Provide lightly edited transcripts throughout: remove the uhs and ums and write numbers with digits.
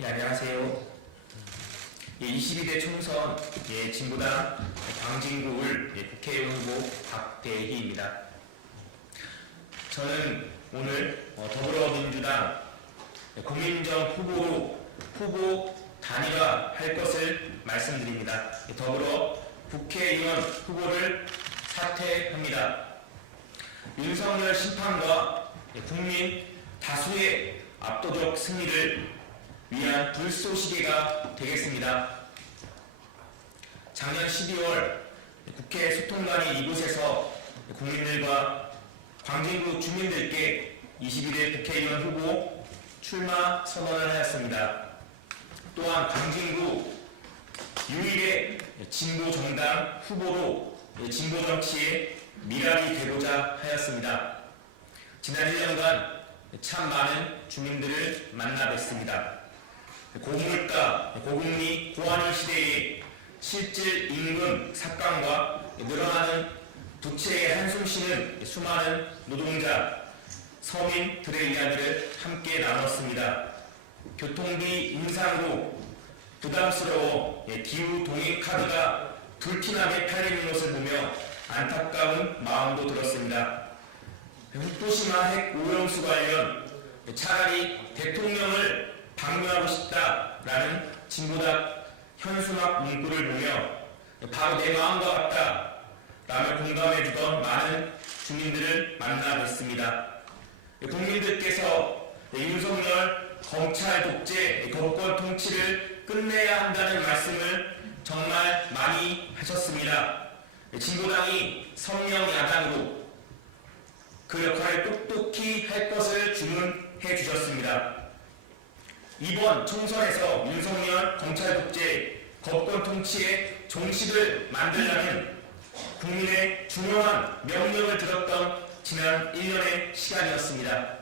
예, 안녕하세요. 22대 총선 진보당 광진구을 국회의원 후보 박대희입니다. 저는 오늘 더불어민주당 국민정 후보 단일화할 것을 말씀드립니다. 더불어 국회의원 후보를 사퇴합니다. 윤석열 심판과 국민 다수의 압도적 승리를 위한 불쏘시개가 되겠습니다. 작년 12월 국회 소통관이 이곳에서 국민들과 광진구 주민들께 21대 국회의원 후보 출마 선언을 하였습니다. 또한 광진구 유일의 진보 정당 후보로 진보 정치의 미랄이 되고자 하였습니다. 지난 1년간 참 많은 주민들을 만나 뵀습니다. 고물가, 고금리, 고환율 시대에 실질 임금 삭감과 늘어나는 부채에 한숨 쉬는 수많은 노동자, 서민들의 이야기를 함께 나눴습니다. 교통비 인상으로 부담스러워 기후 동행 카드가 불티나게 팔리는 것을 보며 안타까운 마음도 들었습니다. 후쿠시마 핵 오염수 관련 차라리 대통령을 방문하고 싶다라는 진보당 현수막 문구를 보며 바로 내 마음과 같다 라며 공감해주던 많은 주민들을 만나 뵀습니다. 국민들께서 윤석열 검찰 독재 거부권 통치를 끝내야 한다는 말씀을 정말 많이 하셨습니다. 진보당이 성령 야당으로 그 역할을 똑똑히 할 것을 주문해 주셨습니다. 이번 총선에서 윤석열 검찰 독재 거부권 통치의 종식을 만들려는 국민의 중요한 명령을 들었던 지난 1년의 시간이었습니다.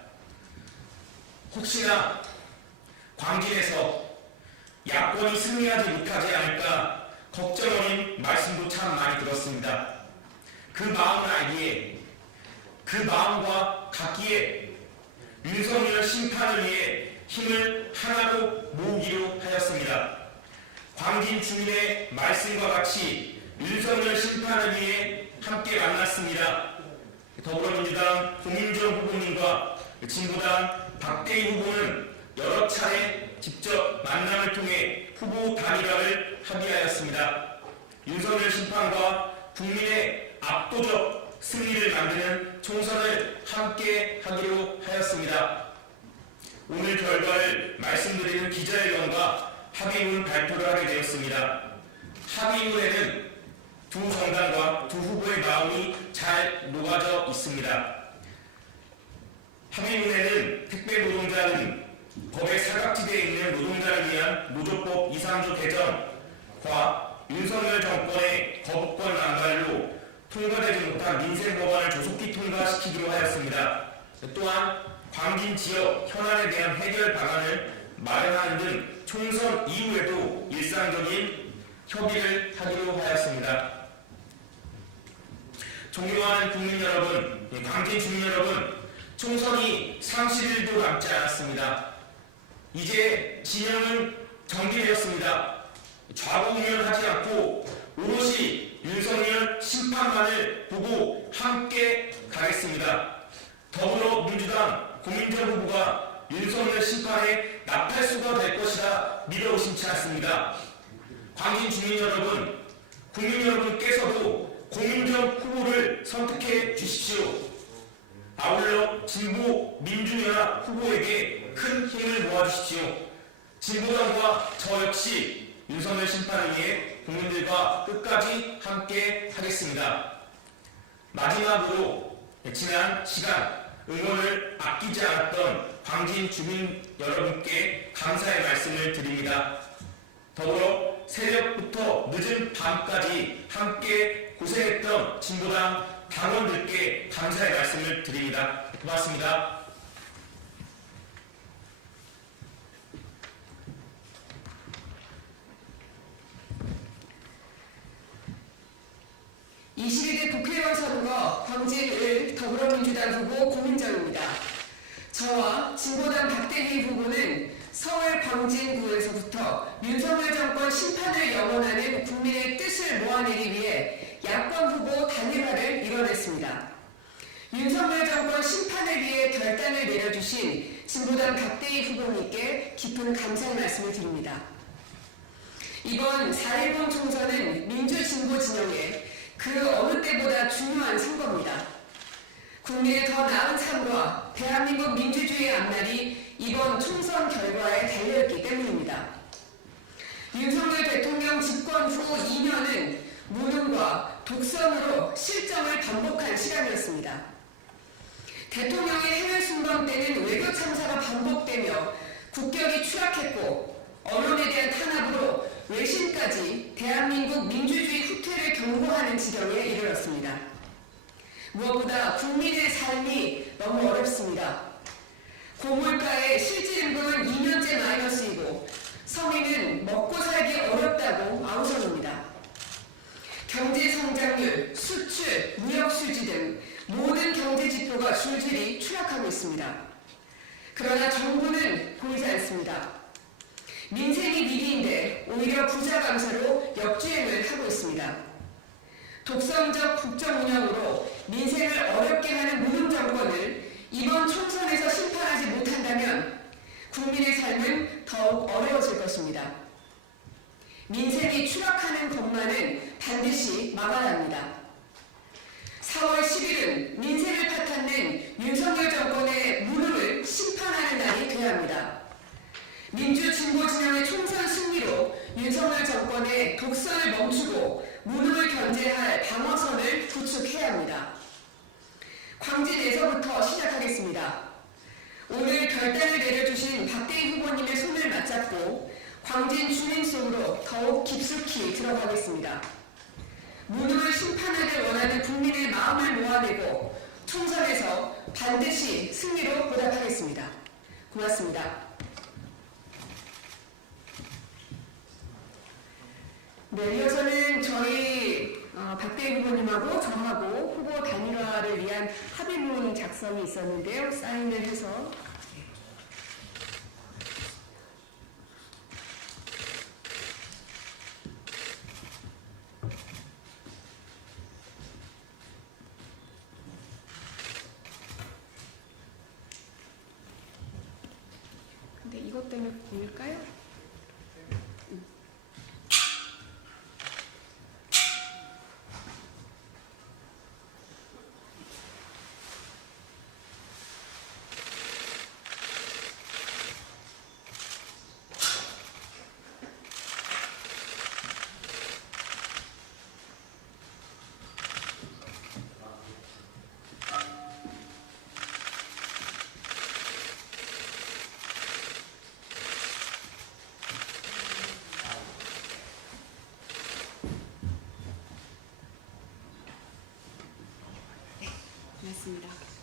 혹시나 광진에서 야권이 승리하지 못하지 않을까 걱정 어린 말씀도 참 많이 들었습니다. 그 마음을 알기에, 그 마음과 같기에 윤석열 심판을 위해 힘을 하나로 모으기로 하였습니다. 광진 주민의 말씀과 같이 윤석열 심판을 위해 함께 만났습니다. 더불어민주당 고민정 후보님과 진보당 박대희 후보는 여러 차례 직접 만남을 통해 후보 단일화를 합의하였습니다. 윤석열 심판과 국민의 압도적 승리를 만드는 총선을 함께 하기로 하였습니다. 오늘 결과를 말씀드리는 기자회견과 합의문 발표를 하게 되었습니다. 합의문에는 두 정당과 두 후보의 마음이 잘 녹아져 있습니다. 합의문에는 택배 노동자는 법의 사각지대에 있는 노동자를 위한 노조법 2~3조 개정과 윤석열 정권의 거부권 남발로 통과되지 못한 민생 법안을 조속히 통과시키기로 하였습니다. 또한 광진 지역 현안에 대한 해결 방안을 마련하는 등 총선 이후에도 일상적인 협의를 하기로 하였습니다. 존경하는 국민 여러분, 광진 주민 여러분, 총선이 30일도 남지 않았습니다. 이제 진영은 정리되었습니다. 좌우우면하지 않고 오롯이 윤석열 심판만을 보고 함께 가겠습니다. 더불어민주당 고민정 후보가 윤석열 심판의 나팔수가 될 것이라 믿어 의심치 않습니다. 광진 주민 여러분, 국민 여러분께서도 고민정 후보를 선택해 주십시오. 아울러 진보 민주연합 후보에게 큰 힘을 모아주십시오. 진보당과 저 역시 윤석열 심판을 위해 국민들과 끝까지 함께 하겠습니다. 마지막으로 지난 시간 응원을 아끼지 않았던 광진 주민 여러분께 감사의 말씀을 드립니다. 더불어 새벽부터 늦은 밤까지 함께 고생했던 진보당 당원들께 감사의 말씀을 드립니다. 고맙습니다. 22대 국회의원 선거 광진 더불어민주당 후보 고민정입니다. 저와 진보당 박대희 후보는 서울 광진구에서부터 윤석열 정권 심판을 염원하는 국민의 뜻을 모아내기 위해 야권 후보 단일화를 이뤄냈습니다. 윤석열 정권 심판을 위해 결단을 내려주신 진보당 박대희 후보님께 깊은 감사의 말씀을 드립니다. 이번 4.10 총선은 민주진보 진영에 그 어느 때보다 중요한 선거입니다. 국민의 더 나은 삶과 대한민국 민주주의의 앞날이 이번 총선 결과에 달려있기 때문입니다. 윤석열 대통령 집권 후 2년은 무능과 독선으로 실정을 반복한 시간이었습니다. 대통령의 해외 순방 때는 외교 참사가 반복되며 국격이 추락했고 언론에 대한 탄압으로 외신까지 대한민국 민주주의 후퇴를 경고하는 지경에 이르렀습니다. 무엇보다 국민의 삶이 너무 어렵습니다. 고물가의 실질임금은 2년째 마이너스이고 서민은 먹고 살기 어렵다고 아우성입니다. 경제 성장률, 수출, 무역 수지 등 모든 경제 지표가 줄줄이 추락하고 있습니다. 그러나 정부는 보이지 않습니다. 민생이 위기인데 오히려 부자 감사로 역주행을 하고 있습니다. 독선적 국정 운영으로 민생을 어렵게 하는 무능 정권을 이번 총선에서 심판하지 못한다면 국민의 삶은 더욱 어려워질 것입니다. 민생이 추락하는 것만은 반드시 막아야 합니다. 4월 10일은 민생을 파탄낸 윤석열 정권의 무능을 심판하는 날이 되어야 합니다. 민주진보 진영의 총선 승리로 윤석열 정권의 독선을 멈추고 무능을 견제할 방어선을 구축해야 합니다. 광진에서부터 시작하겠습니다. 오늘 결단을 내려주신 박대희 후보님의 손을 맞잡고 광진 주민 속으로 더욱 깊숙이 들어가겠습니다. 무능을 심판하길 원하는 국민의 마음을 모아내고 총선에서 반드시 승리로 보답하겠습니다. 고맙습니다. 네, 이어서는 저희 박대희 후보님하고 저하고 후보 단일화를 위한 합의문 작성이 있었는데요. 사인을 해서 근데 이것 때문에 보일까요? 맞습니다.